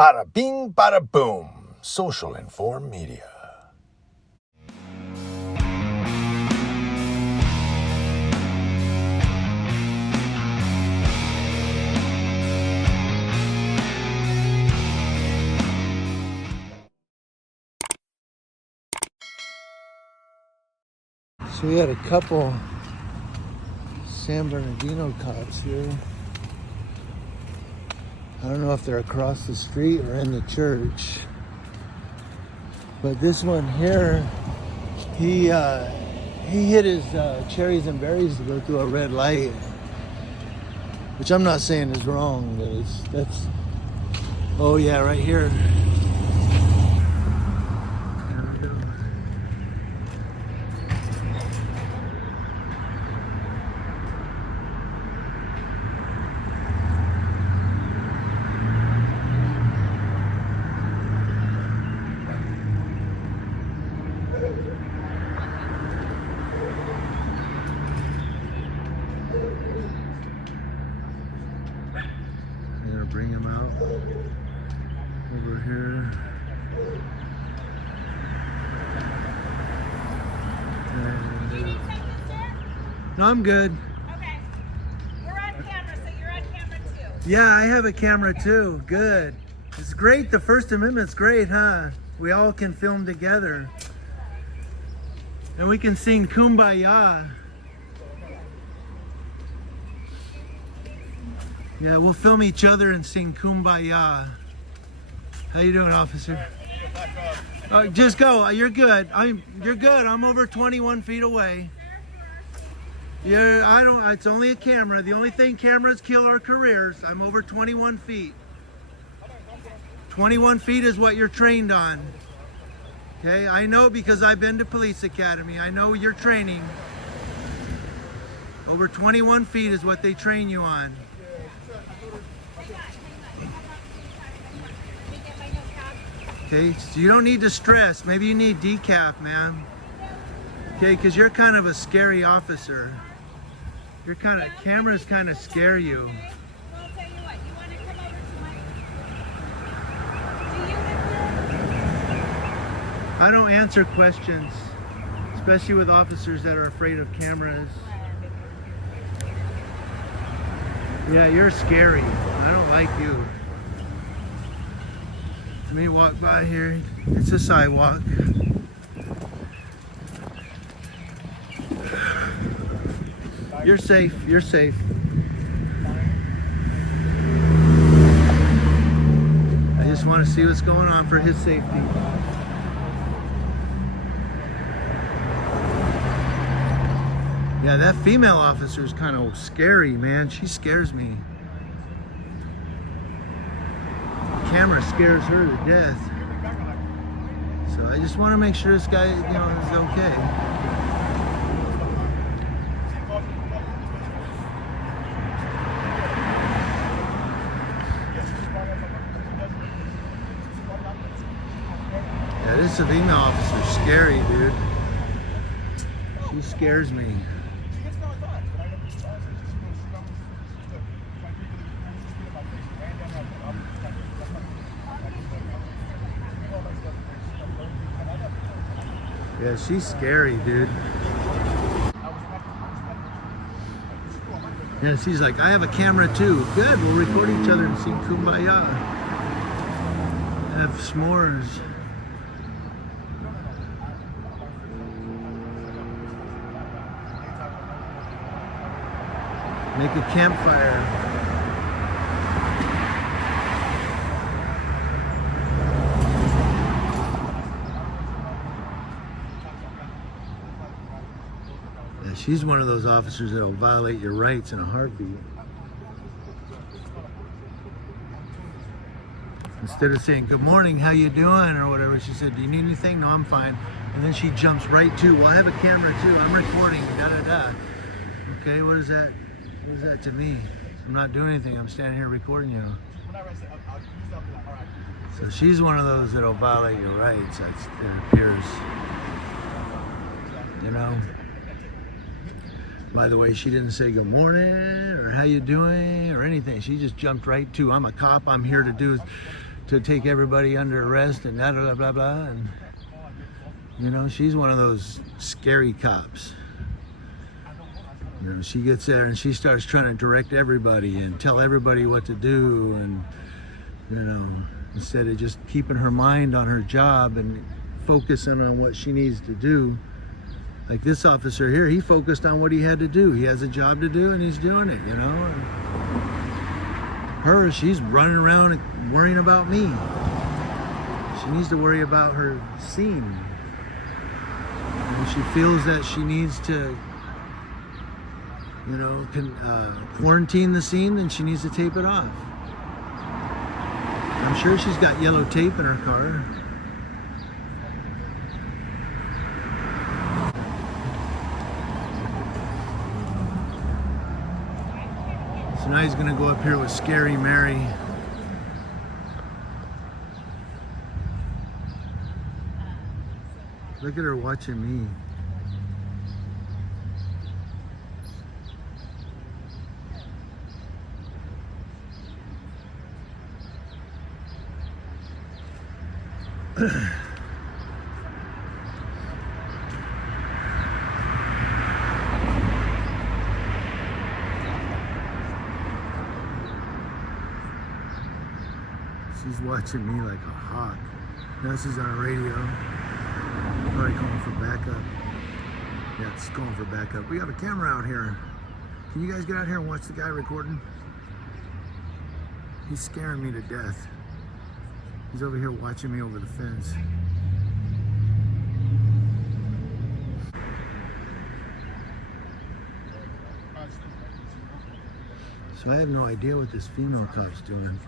Bada bing, bada boom. Social Informed Media. So we had a couple San Bernardino cops here. I don't know if they're across the street or in the church. But this one here, he hit his cherries and berries to go through a red light. Which I'm not saying is wrong, but that's, oh yeah, right here. There we go. I'm gonna bring him out over here. Do you need something, sir? No, I'm good. Okay. We're on camera, so you're on camera too. Yeah, I have a camera too. Good. It's great. The First Amendment's great, huh? We all can film together. And we can sing Kumbaya. Yeah, we'll film each other and sing Kumbaya. How you doing, officer? Just go. You're good. You're good. I'm over 21 feet away. Yeah, I don't. It's only a camera. The only thing cameras kill are careers. I'm over 21 feet. 21 feet is what you're trained on. Okay, I know because I've been to police academy. I know your training. Over 21 feet is what they train you on. Okay, so you don't need to stress. Maybe you need decaf, man. Okay, because you're kind of a scary officer. You're kind of, cameras kind of scare you. Well, I'll tell you what, you want to come over to my... I don't answer questions, especially with officers that are afraid of cameras. Yeah, you're scary. I don't like you. Let me walk by here. It's a sidewalk. You're safe. You're safe. I just want to see what's going on for his safety. Yeah, that female officer is kind of scary, man. She scares me. The camera scares her to death. So I just want to make sure this guy, is okay. Yeah, this female officer's scary, dude. She scares me. Yeah, she's scary, dude. And she's like, I have a camera too. Good, we'll record each other and sing Kumbaya. Have s'mores. Make a campfire. Yeah, she's one of those officers that will violate your rights in a heartbeat. Instead of saying, good morning, how you doing, or whatever, she said, do you need anything? No, I'm fine. And then she jumps right to, well, I have a camera too. I'm recording, da-da-da. Okay, what is that? What is that to me? I'm not doing anything. I'm standing here recording you. So she's one of those that'll violate your rights, it appears. You know? By the way, she didn't say good morning or how you doing or anything. She just jumped right to, I'm a cop. I'm here to to take everybody under arrest and blah, blah, blah, blah. And, you know, she's one of those scary cops. You know, she gets there and she starts trying to direct everybody and tell everybody what to do. And, you know, instead of just keeping her mind on her job and focusing on what she needs to do. Like this officer here, he focused on what he had to do. He has a job to do and he's doing it, you know. And her, she's running around and worrying about me. She needs to worry about her scene. And she feels that she needs to, you know, quarantine the scene, then she needs to tape it off. I'm sure she's got yellow tape in her car. So now he's gonna go up here with Scary Mary. Look at her watching me. She's watching me like a hawk. Now she's on a radio. Probably calling for backup. Yeah, it's calling for backup. We have a camera out here. Can you guys get out here and watch the guy recording? He's scaring me to death. He's over here watching me over the fence. So I have no idea what this female cop's doing.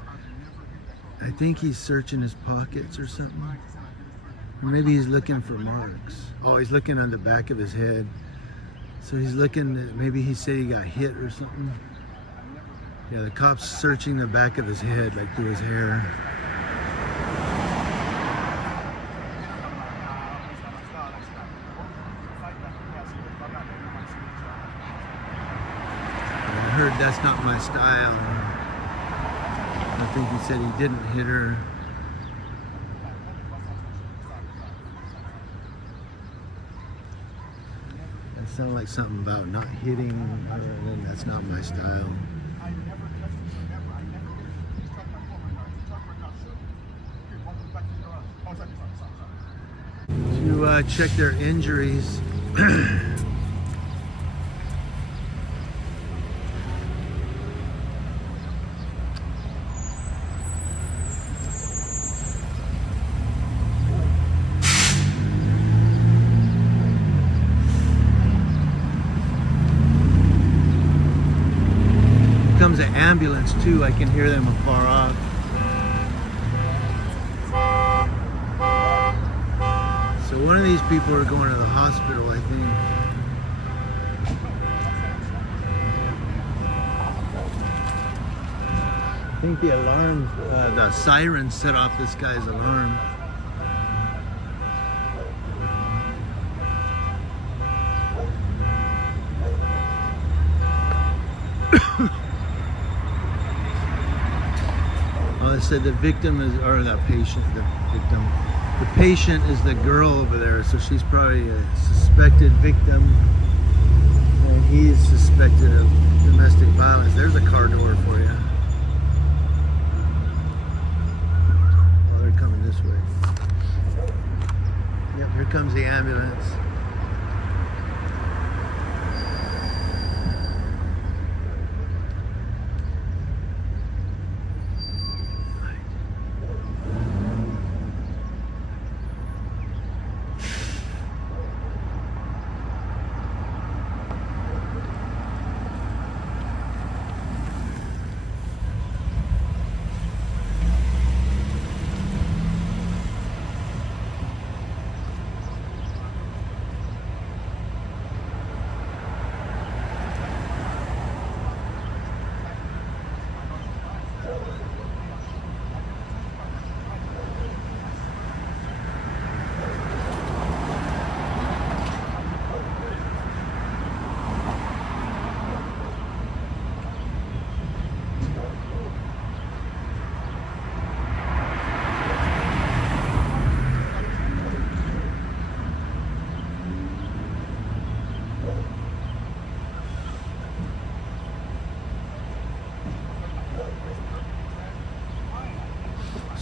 I think he's searching his pockets or something. Or maybe he's looking for marks. Oh, he's looking on the back of his head. So he's looking, maybe he said he got hit or something. Yeah, the cop's searching the back of his head, like through his hair. I heard that's not my style. I think he said he didn't hit her. That sounded like something about not hitting her, and then that's not my style. To check their injuries. Comes an ambulance too. I can hear them afar off. So one of these people are going to the hospital, I think. I think the alarm, the siren set off this guy's alarm. Oh, they said the victim is, or the patient, the victim. The patient is the girl over there, so she's probably a suspected victim. And he's suspected of domestic violence. There's a car door for you. Oh, they're coming this way. Yep, here comes the ambulance.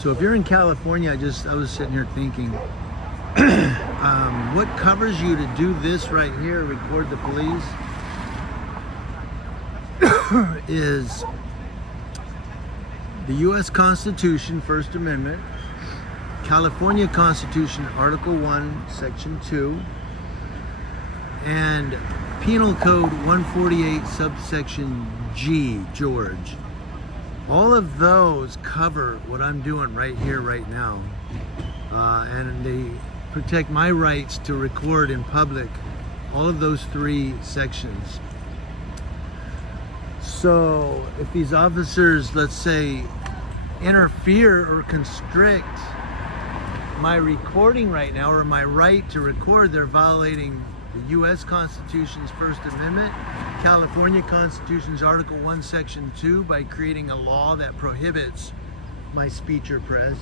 So if you're in California, I was sitting here thinking, what covers you to do this right here, record the police, is the U.S. Constitution, First Amendment, California Constitution, Article 1, Section 2, and Penal Code 148, subsection G, George. All of those cover what I'm doing right here, right now. And they protect my rights to record in public. All of those three sections. So if these officers, let's say, interfere or constrict my recording right now, or my right to record, they're violating the U.S. Constitution's First Amendment, California Constitution's Article 1, Section 2, by creating a law that prohibits my speech or press.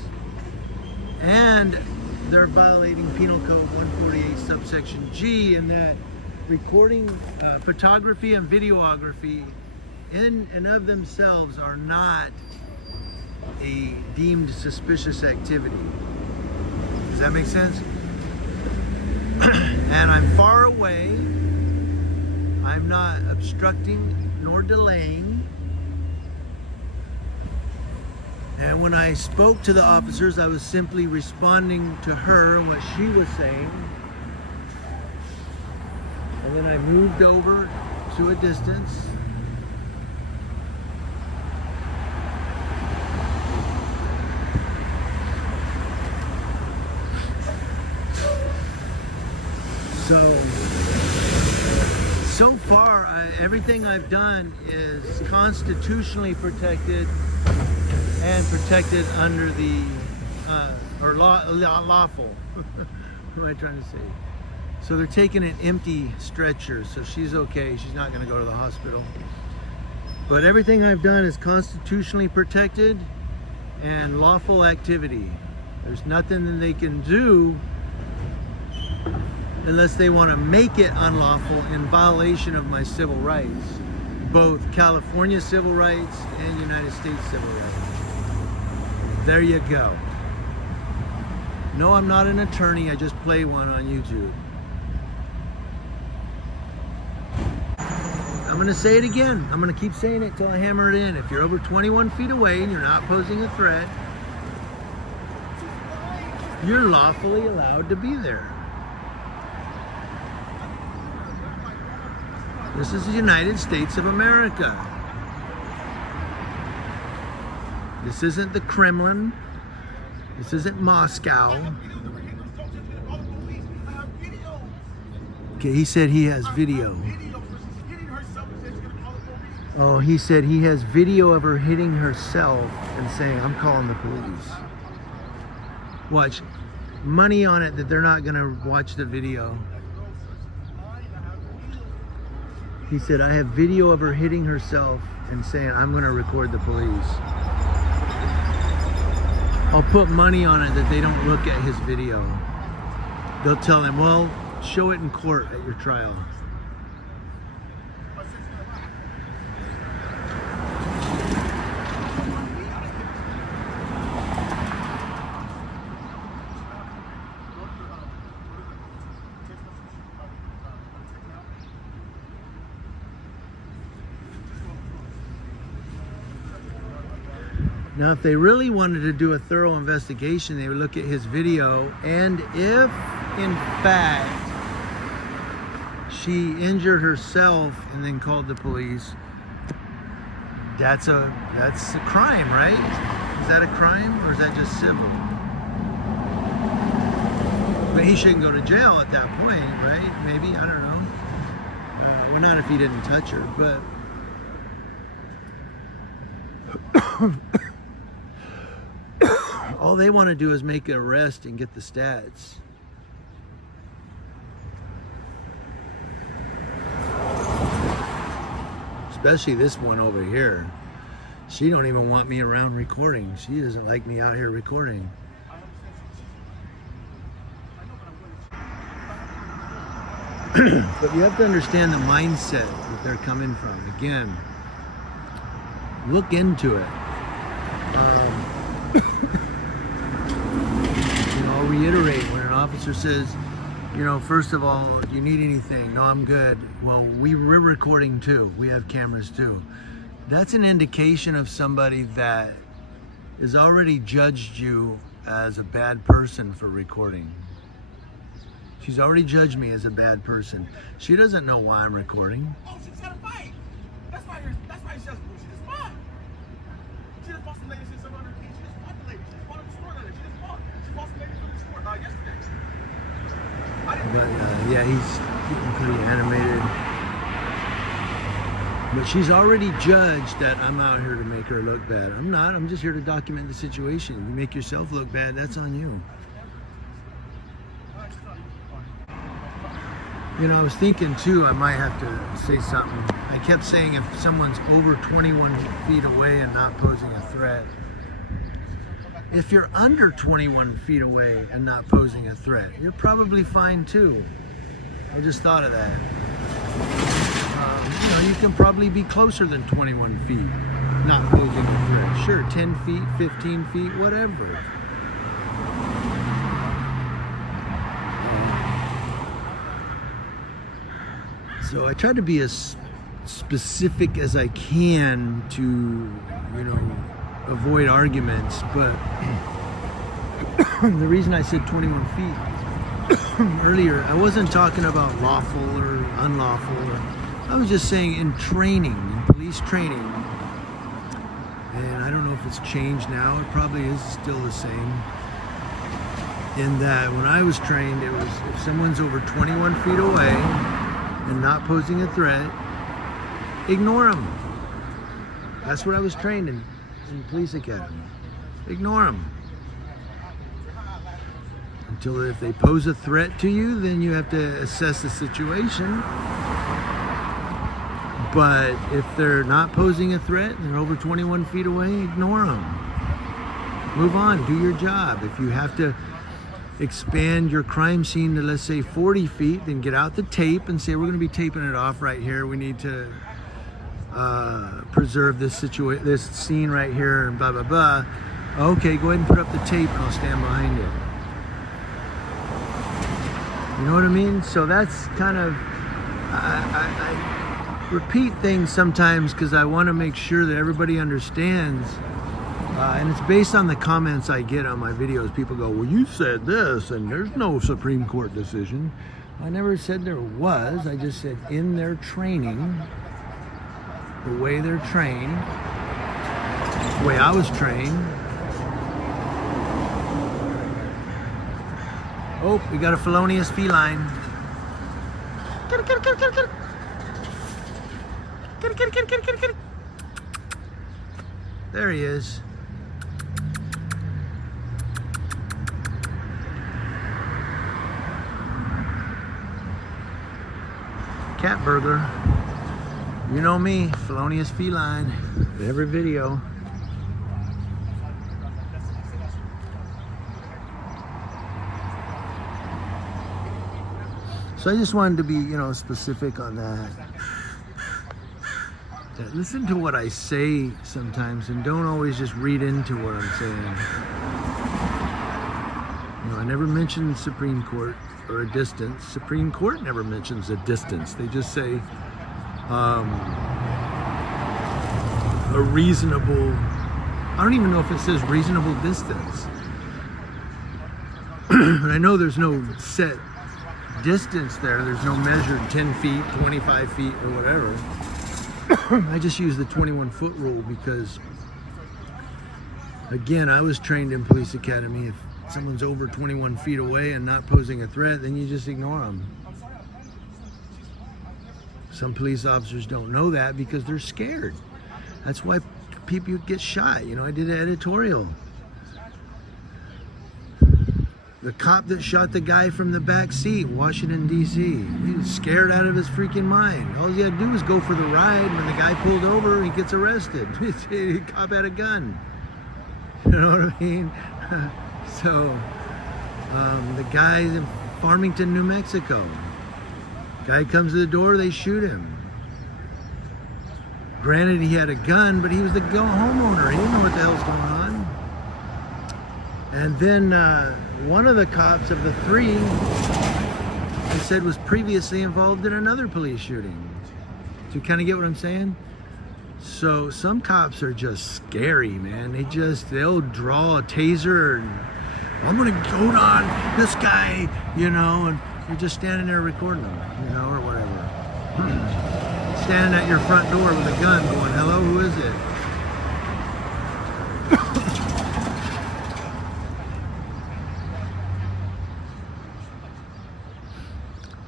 And they're violating Penal Code 148, subsection G, in that recording, photography and videography in and of themselves are not a deemed suspicious activity. Does that make sense? And I'm far away. I'm not obstructing nor delaying. And when I spoke to the officers, I was simply responding to her and what she was saying. And then I moved over to a distance. So far, everything I've done is constitutionally protected and protected under the, lawful. What am I trying to say? So they're taking an empty stretcher, so she's okay. She's not going to go to the hospital. But everything I've done is constitutionally protected and lawful activity. There's nothing that they can do unless they want to make it unlawful in violation of my civil rights, both California civil rights and United States civil rights. There you go. No, I'm not an attorney. I just play one on YouTube. I'm going to say it again. I'm going to keep saying it till I hammer it in. If you're over 21 feet away and you're not posing a threat, you're lawfully allowed to be there. This is the United States of America. This isn't the Kremlin. This isn't Moscow. Okay, he said he has video. Oh, he said he has video of her hitting herself and saying, I'm calling the police. Watch. Money on it that they're not going to watch the video. He said, I have video of her hitting herself and saying, I'm going to record the police. I'll put money on it that they don't look at his video. They'll tell him, well, show it in court at your trial. Now, if they really wanted to do a thorough investigation, they would look at his video, and if, in fact, she injured herself and then called the police, that's a crime, right? Is that a crime, or is that just civil? But he shouldn't go to jail at that point, right? Maybe, I don't know. Well, not if he didn't touch her, but... all they want to do is make an arrest and get the stats. Especially this one over here. She don't even want me around recording. She doesn't like me out here recording. But you have to understand the mindset that they're coming from. Again, look into it. officer says, you know, first of all, do you need anything? No, I'm good. Well, we're recording too. We have cameras too. That's an indication of somebody that has already judged you as a bad person for recording. She's already judged me as a bad person. She doesn't know why I'm recording. Oh, she just had a fight. That's why she just fought. She just fought some lady. She just fought the lady. She just fought at the store the other day. She just fought. She fought some lady from the store yesterday. But yeah, he's getting pretty animated. But she's already judged that I'm out here to make her look bad. I'm not. I'm just here to document the situation. You make yourself look bad, that's on you. You know, I was thinking too, I might have to say something. I kept saying if someone's over 21 feet away and not posing a threat. If you're under 21 feet away and not posing a threat, you're probably fine too. I just thought of that. You know, you can probably be closer than 21 feet, not posing a threat. Sure, 10 feet, 15 feet, whatever. So I try to be as specific as I can to, you know, avoid arguments, but the reason I said 21 feet earlier, I wasn't talking about lawful or unlawful. I was just saying in training, in police training, and I don't know if it's changed now, it probably is still the same, in that when I was trained, it was if someone's over 21 feet away and not posing a threat, ignore them. That's what I was trained in police academy. Ignore them. Until if they pose a threat to you, then you have to assess the situation. But if they're not posing a threat and they're over 21 feet away, ignore them. Move on, do your job. If you have to expand your crime scene to, let's say, 40 feet, then get out the tape and say, we're going to be taping it off right here. We need to preserve this scene right here and blah, blah, blah. Okay, go ahead and put up the tape and I'll stand behind you. You know what I mean? So that's kind of, I repeat things sometimes because I want to make sure that everybody understands. And it's based on the comments I get on my videos. People go, well, you said this and there's no Supreme Court decision. I never said there was. I just said in their training, the way they're trained, the way I was trained. Oh, we got a felonious feline. There he is. Cat burglar. You know me, felonious feline. Every video. So I just wanted to be, you know, specific on that. Listen to what I say sometimes and don't always just read into what I'm saying. You know, I never mentioned Supreme Court or a distance. Supreme Court never mentions a distance. They just say a reasonable, I don't even know if it says reasonable distance. But I know there's no set distance there. There's no measured 10 feet, 25 feet, or whatever. I just use the 21-foot rule because, again, I was trained in police academy. If someone's over 21 feet away and not posing a threat, then you just ignore them. Some police officers don't know that because they're scared. That's why people get shot. You know, I did an editorial. The cop that shot the guy from the back seat, Washington, D.C. He was scared out of his freaking mind. All he had to do was go for the ride. When the guy pulled over, he gets arrested. The cop had a gun. You know what I mean? So, the guy in Farmington, New Mexico. Guy comes to the door, they shoot him. Granted, he had a gun, but he was the homeowner. He didn't know what the hell's going on. And then one of the cops of the three, they said, was previously involved in another police shooting. Do you kind of get what I'm saying? So some cops are just scary, man. They'll draw a taser and I'm gonna go on this guy, you know, and you're just standing there recording them, you know, or whatever. Standing at your front door with a gun going, hello, who is it?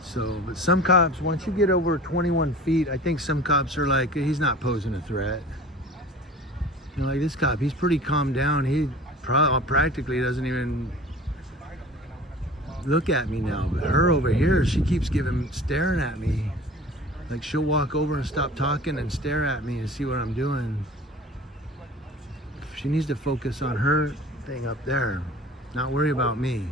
So, but some cops, once you get over 21 feet, I think some cops are like, he's not posing a threat. You know, like this cop, he's pretty calmed down. He practically doesn't even look at me now. But her over here, she keeps staring at me. Like she'll walk over and stop talking and stare at me and see what I'm doing. She needs to focus on her thing up there, not worry about me.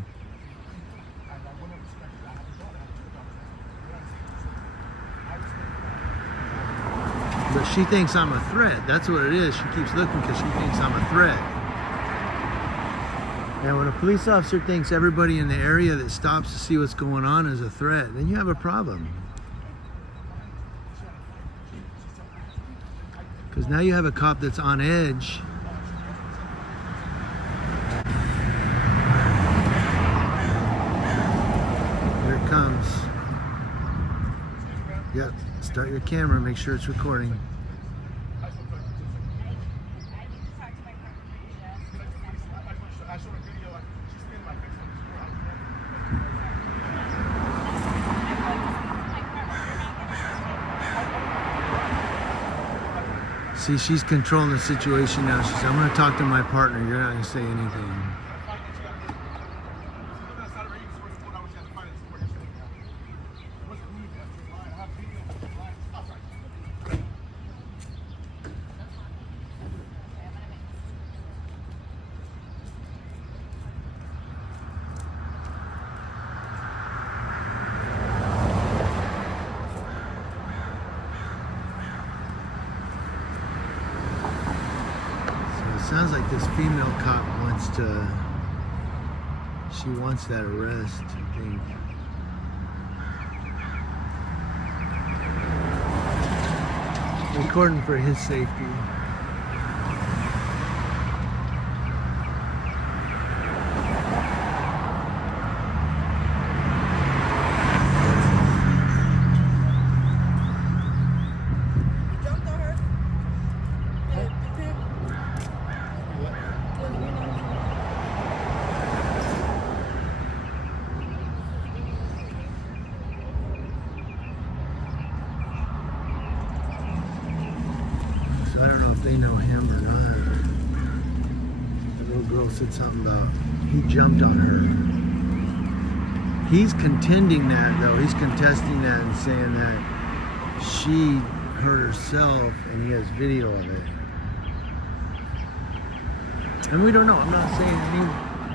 But she thinks I'm a threat. That's what it is. She keeps looking because she thinks I'm a threat. And when a police officer thinks everybody in the area that stops to see what's going on is a threat, then you have a problem. Because now you have a cop that's on edge. Here it comes. Yep. Start your camera, make sure it's recording. See, she's controlling the situation now. She said, I'm going to talk to my partner. You're not going to say anything. Sounds like this female cop she wants that arrest, I think. Recording for his safety. I don't know if they know him or not. The little girl said something about he jumped on her. He's contending that though. He's contesting that and saying that she hurt herself and he has video of it. And we don't know. I'm not saying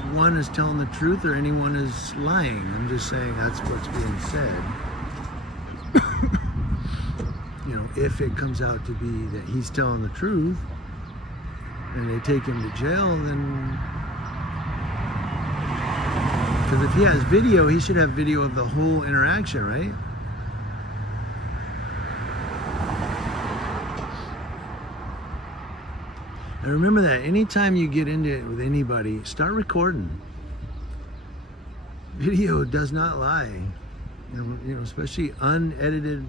anyone is telling the truth or anyone is lying. I'm just saying that's what's being said. You know, if it comes out to be that he's telling the truth and they take him to jail, then... Because if he has video, he should have video of the whole interaction, right? And remember that anytime you get into it with anybody, start recording. Video does not lie. You know, especially unedited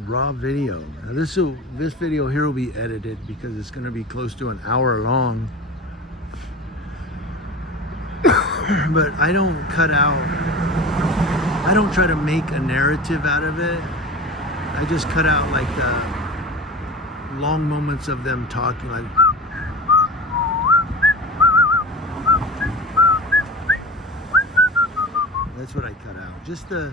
raw video. Now this video here will be edited because it's going to be close to an hour long. But I don't cut out, I don't try to make a narrative out of it. I just cut out like the long moments of them talking, like that's what I cut out. Just the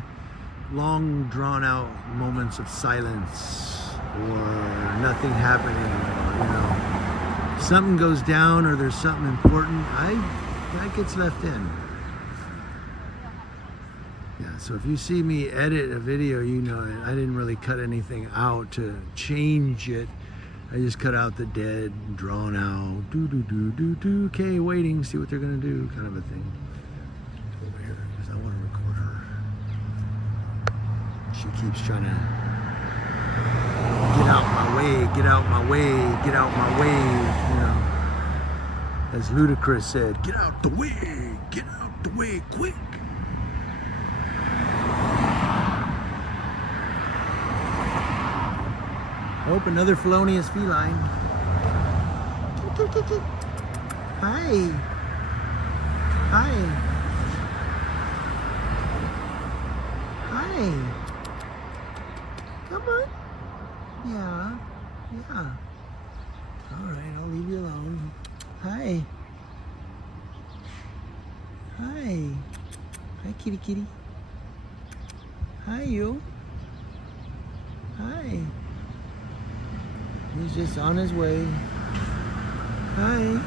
long drawn out moments of silence or nothing happening, or, you know, something goes down or there's something important, that gets left in. Yeah, so if you see me edit a video, you know I didn't really cut anything out to change it I just cut out the dead, drawn out, do, okay, waiting, see what they're gonna do, kind of a thing. Over here, because I want to record her. She keeps trying to get out my way, get out my way, get out my way, you know. As Ludacris said, get out the way quick. Oh, another felonious feline. Hi. Hi. Hi. Come on. Yeah. All right, I'll leave you alone. Hi. Hi. Hi, kitty kitty. Hi, you. Hi. He's just on his way. Hi.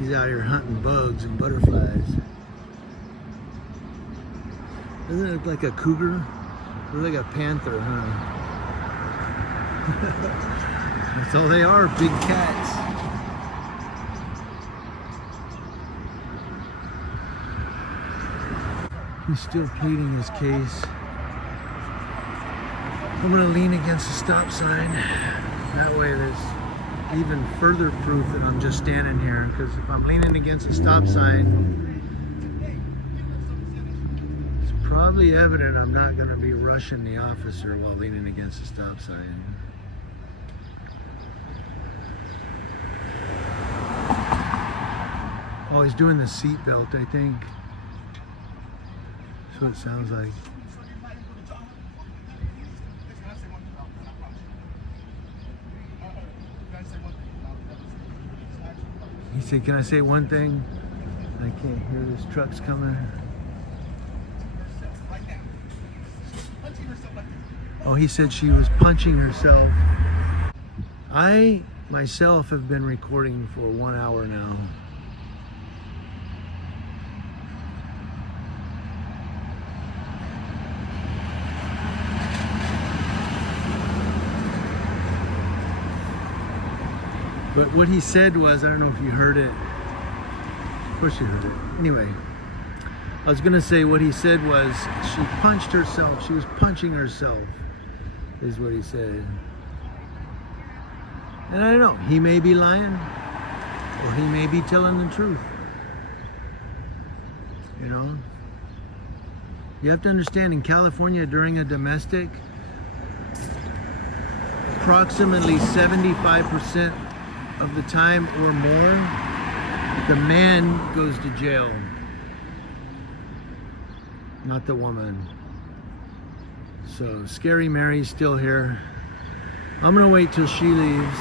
He's out here hunting bugs and butterflies. Doesn't it look like a cougar? Looks like a panther, huh? That's all they are, big cats. He's still pleading his case. I'm gonna lean against the stop sign. That way there's even further proof that I'm just standing here. Because if I'm leaning against the stop sign, it's probably evident I'm not gonna be rushing the officer while leaning against the stop sign. Oh, he's doing the seat belt, I think. That's what it sounds like. He said, can I say one thing? I can't hear this truck's coming. Oh, he said she was punching herself. I myself have been recording for 1 hour now. But what he said was, I don't know if you heard it. Of course you heard it. Anyway, I was gonna say what he said was she punched herself. She was punching herself, is what he said. And I don't know, he may be lying or he may be telling the truth. You know? You have to understand, in California during a domestic, approximately 75% of the time or more, the man goes to jail, not the woman. So Scary Mary's still here. I'm gonna wait till she leaves.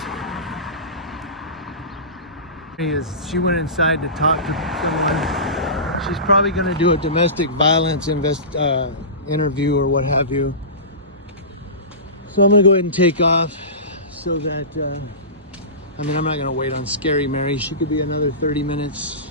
She went inside to talk to someone. She's probably gonna do a domestic violence interview or what have you. So I'm gonna go ahead and take off so that I'm not gonna wait on Scary Mary. She could be another 30 minutes